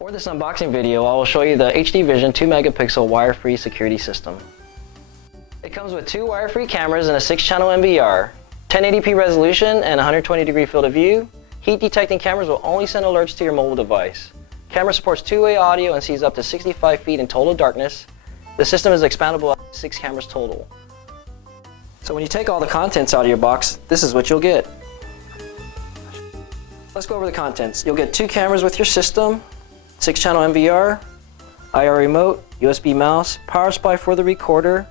For this unboxing video, I will show you the HDVision 2 megapixel wire-free security system. It comes with 2 wire-free cameras and a 6-channel NVR, 1080p resolution and 120-degree field of view. Heat detecting cameras will only send alerts to your mobile device. Camera supports 2-way audio and sees up to 65 feet in total darkness. The system is expandable up to 6 cameras total. So when you take all the contents out of your box, this is what you'll get. Let's go over the contents. You'll get 2 cameras with your system, 6-channel NVR, IR remote, USB mouse, power supply for the recorder,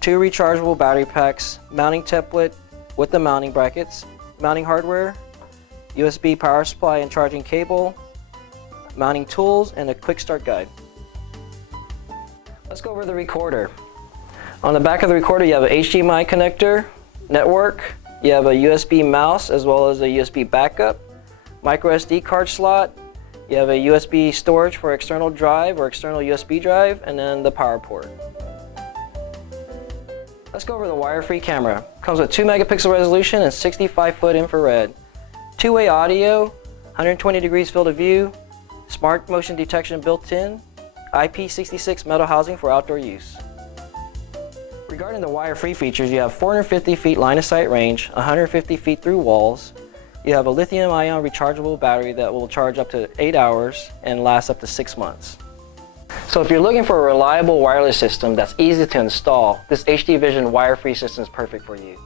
2 rechargeable battery packs, mounting template with the mounting brackets, mounting hardware, USB power supply and charging cable, mounting tools, and a quick start guide. Let's go over the recorder. On the back of the recorder you have an HDMI connector, network, you have a USB mouse as well as a USB backup, micro SD card slot, you have a USB storage for external drive or external USB drive, and then the power port. Let's go over the wire-free camera. Comes with 2 megapixel resolution and 65-foot infrared. 2-way audio, 120 degrees field of view, smart motion detection built in, IP66 metal housing for outdoor use. Regarding the wire-free features, you have 450 feet line of sight range, 150 feet through walls. You have a lithium-ion rechargeable battery that will charge up to 8 hours and last up to 6 months. So if you're looking for a reliable wireless system that's easy to install, this HDVision wire-free system is perfect for you.